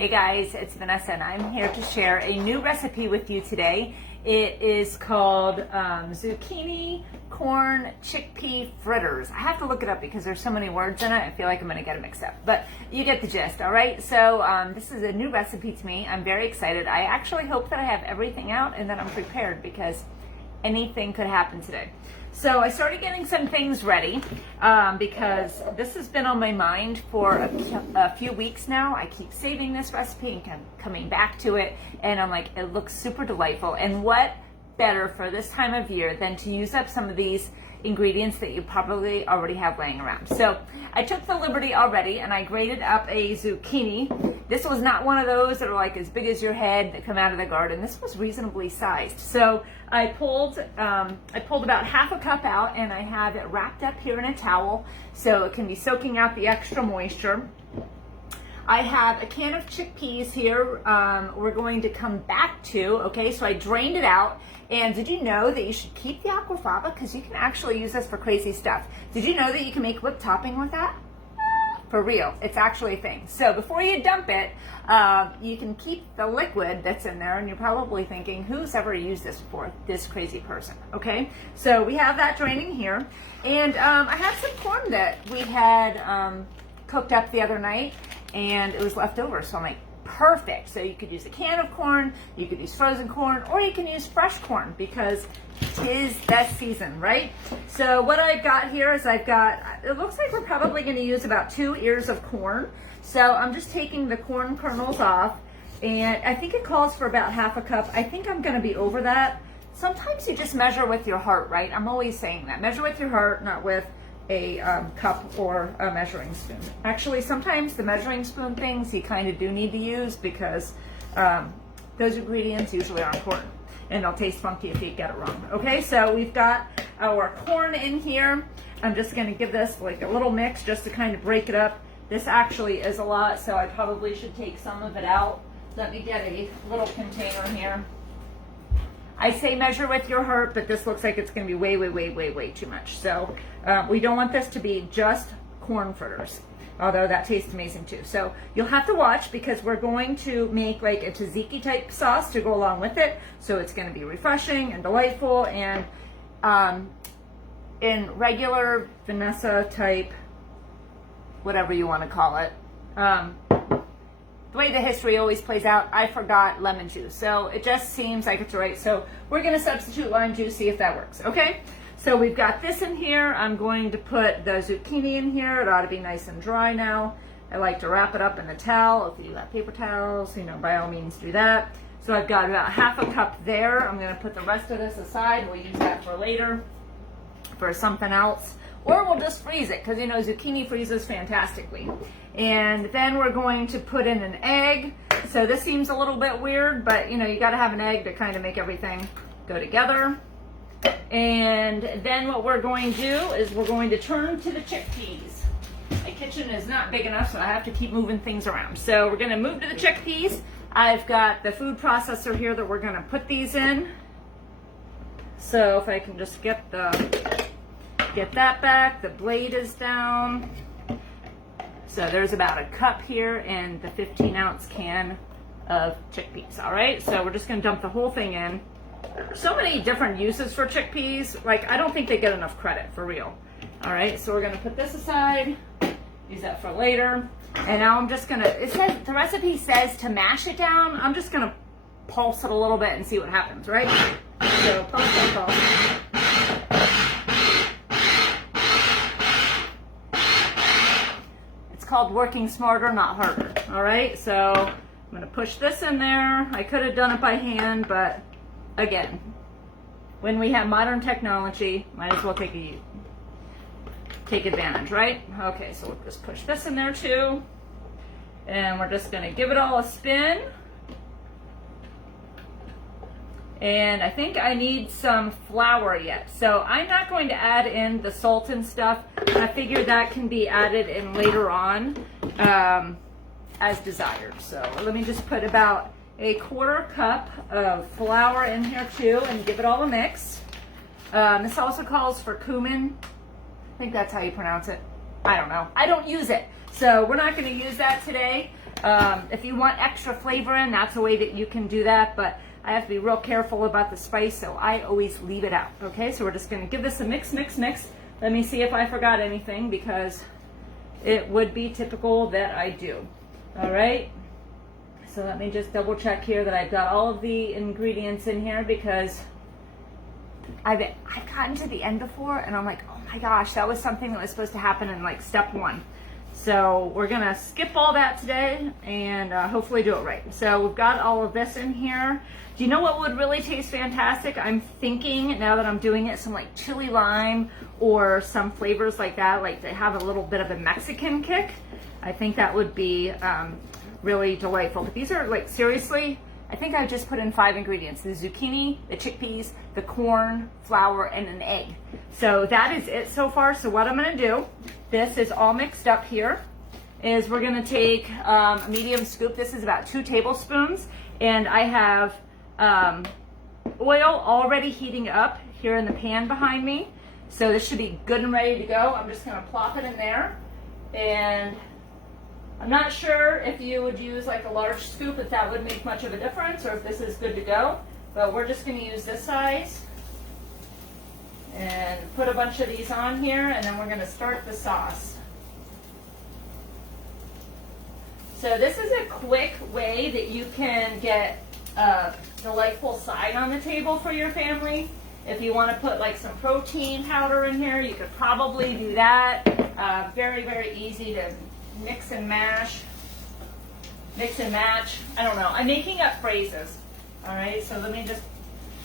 Hey guys, it's Vanessa and I'm here to share a new recipe with you today. It is called zucchini, corn, chickpea fritters. I have to look it up because there's so many words in it. I feel like I'm going to get it mixed up, but you get the gist, all right? So this is a new recipe to me. I'm very excited. I actually hope that I have everything out and that I'm prepared because anything could happen today. So I started getting some things ready because this has been on my mind for a few weeks now. I keep saving this recipe and coming back to it, and I'm like, it looks super delightful. And what better for this time of year than to use up some of these ingredients that you probably already have laying around. So I took the liberty already and I grated up a zucchini. This was not one of those that are like as big as your head that come out of the garden. This was reasonably sized. So I pulled about half a cup out and I have it wrapped up here in a towel so it can be soaking out the extra moisture. I have a can of chickpeas here we're going to come back to, okay? So I drained it out, and did you know that you should keep the aquafaba because you can actually use this for crazy stuff. Did you know that you can make whipped topping with that? For real, it's actually a thing. So before you dump it, you can keep the liquid that's in there, and you're probably thinking, who's ever used this before? This crazy person, okay? So we have that draining here, and I have some corn that we had cooked up the other night, and it was left over, so I'm like, perfect. So you could use a can of corn, you could use frozen corn, or you can use fresh corn because 'tis that season, right? So what I've got here is it looks like we're probably going to use about 2 ears of corn. So I'm just taking the corn kernels off, and I think it calls for about half a cup. I think I'm going to be over that. Sometimes you just measure with your heart, right? I'm always saying that. Measure with your heart, not with a cup or a measuring spoon. Actually, sometimes the measuring spoon things you kind of do need to use because those ingredients usually are important and they'll taste funky if you get it wrong. Okay, so we've got our corn in here. I'm just gonna give this like a little mix just to kind of break it up. This actually is a lot, so I probably should take some of it out. Let me get a little container here. I say measure with your heart, but this looks like it's going to be way too much. So we don't want this to be just corn fritters, although that tastes amazing too. So you'll have to watch because we're going to make like a tzatziki type sauce to go along with it. So it's going to be refreshing and delightful and in regular Vanessa type, whatever you want to call it. The way the history always plays out, I forgot lemon juice. So it just seems like it's right. So we're going to substitute lime juice, see if that works. Okay, so we've got this in here. I'm going to put the zucchini in here. It ought to be nice and dry now. I like to wrap it up in a towel. If you have paper towels, by all means do that. So I've got about half a cup there. I'm going to put the rest of this aside. We'll use that for later for something else. Or we'll just freeze it because zucchini freezes fantastically. And then we're going to put in an egg. So this seems a little bit weird, but you got to have an egg to kind of make everything go together. And then what we're going to do is we're going to turn to the chickpeas. My kitchen is not big enough, so I have to keep moving things around. So we're going to move to the chickpeas. I've got the food processor here that we're going to put these in. So if I can just get that back, the blade is down. So there's about a cup here in the 15-ounce can of chickpeas, all right? So we're just gonna dump the whole thing in. So many different uses for chickpeas. Like, I don't think they get enough credit, for real. All right, so we're gonna put this aside, use that for later. And now I'm just gonna, the recipe says to mash it down. I'm just gonna pulse it a little bit and see what happens, right? So pulse. Called working smarter, not harder. All right, so I'm going to push this in there. I could have done it by hand, but again, when we have modern technology, might as well take advantage, right? Okay, so we'll just push this in there too, and we're just going to give it all a spin. And I think I need some flour yet. So I'm not going to add in the salt and stuff. I figure that can be added in later on as desired. So let me just put about a 1/4 cup of flour in here too and give it all a mix. This also calls for cumin. I think that's how you pronounce it. I don't know. I don't use it. So we're not going to use that today. If you want extra flavor in, that's a way that you can do that, but I have to be real careful about the spice, so I always leave it out. Okay, so we're just gonna give this a mix. Let me see if I forgot anything, because it would be typical that I do. All right, so let me just double check here that I've got all of the ingredients in here, because I've gotten to the end before and I'm like, oh my gosh, that was something that was supposed to happen in like step 1. So we're gonna skip all that today and hopefully do it right. So we've got all of this in here. Do you know what would really taste fantastic? I'm thinking, now that I'm doing it, some like chili lime or some flavors like that, like they have a little bit of a Mexican kick. I think that would be really delightful. But these are like, seriously, I think I just put in 5 ingredients: the zucchini, the chickpeas, the corn, flour, and an egg. So that is it so far. So what I'm gonna do, this is all mixed up here, is we're gonna take a medium scoop. This is about 2 tablespoons, and I have oil already heating up here in the pan behind me. So this should be good and ready to go. I'm just gonna plop it in there, and I'm not sure if you would use like a large scoop, if that would make much of a difference, or if this is good to go, but we're just gonna use this size and put a bunch of these on here, and then we're gonna start the sauce. So this is a quick way that you can get a delightful side on the table for your family. If you want to put like some protein powder in here, you could probably do that. Very, very easy to mix and match. I don't know. I'm making up phrases. All right, so let me just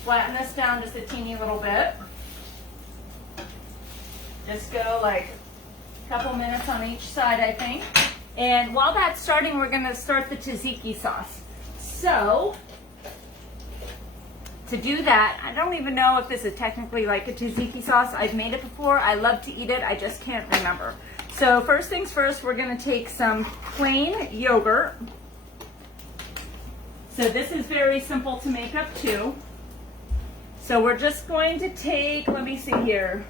flatten this down just a teeny little bit. Just go like a couple minutes on each side, I think. And while that's starting, we're going to start the tzatziki sauce. So to do that, I don't even know if this is technically like a tzatziki sauce. I've made it before. I love to eat it. I just can't remember. So first things first, we're going to take some plain yogurt. So this is very simple to make up too. So we're just going to take, let me see here,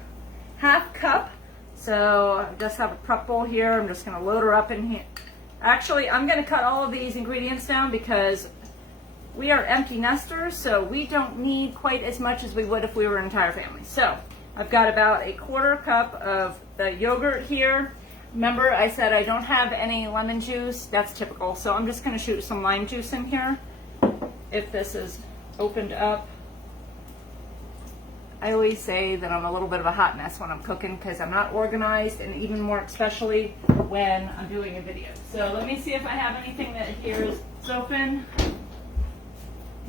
1/2 cup. So I just have a prep bowl here. I'm just going to load her up in here. Actually, I'm going to cut all of these ingredients down because we are empty nesters, so we don't need quite as much as we would if we were an entire family. So I've got about 1/4 cup of the yogurt here. Remember, I said I don't have any lemon juice. That's typical. So I'm just going to shoot some lime juice in here. If this is opened up, I always say that I'm a little bit of a hot mess when I'm cooking because I'm not organized, and even more especially when I'm doing a video. So let me see if I have anything that here is open.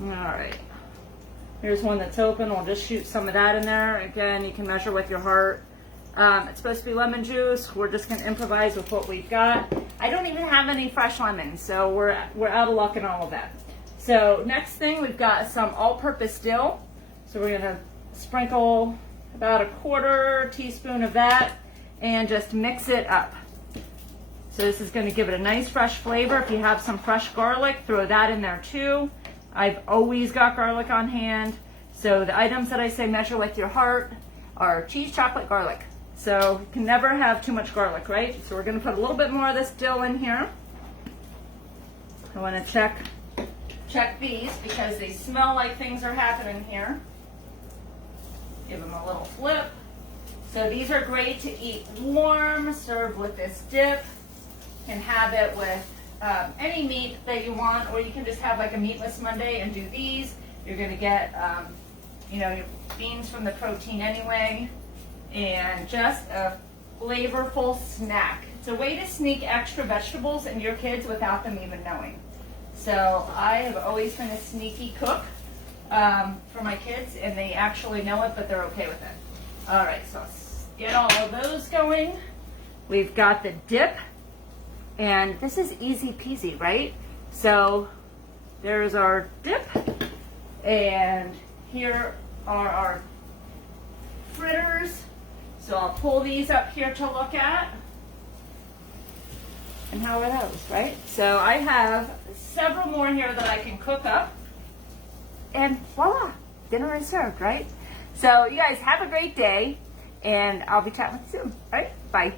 All right. Here's one that's open. We'll just shoot some of that in there. Again, you can measure with your heart. It's supposed to be lemon juice. We're just going to improvise with what we've got. I don't even have any fresh lemons, so we're out of luck in all of that. So next thing, we've got some all-purpose dill. So we're going to sprinkle about 1/4 teaspoon of that and just mix it up. So this is going to give it a nice fresh flavor. If you have some fresh garlic, throw that in there too. I've always got garlic on hand. So the items that I say measure with your heart are cheese, chocolate, garlic. So you can never have too much garlic, right? So we're going to put a little bit more of this dill in here. I want to check these because they smell like things are happening here. Give them a little flip. So these are great to eat warm, served with this dip. You can have it with any meat that you want, or you can just have like a meatless Monday and do these. You're going to get, your beans from the protein anyway, and just a flavorful snack. It's a way to sneak extra vegetables in your kids without them even knowing. So I have always been a sneaky cook for my kids, and they actually know it, but they're okay with it. All right, so let's get all of those going. We've got the dip, and this is easy peasy, right? So there's our dip, and here are our fritters. So I'll pull these up here to look at. And how are those, right? So I have several more here that I can cook up. And voila, dinner is served, right? So you guys have a great day, and I'll be chatting with you soon. All right, bye.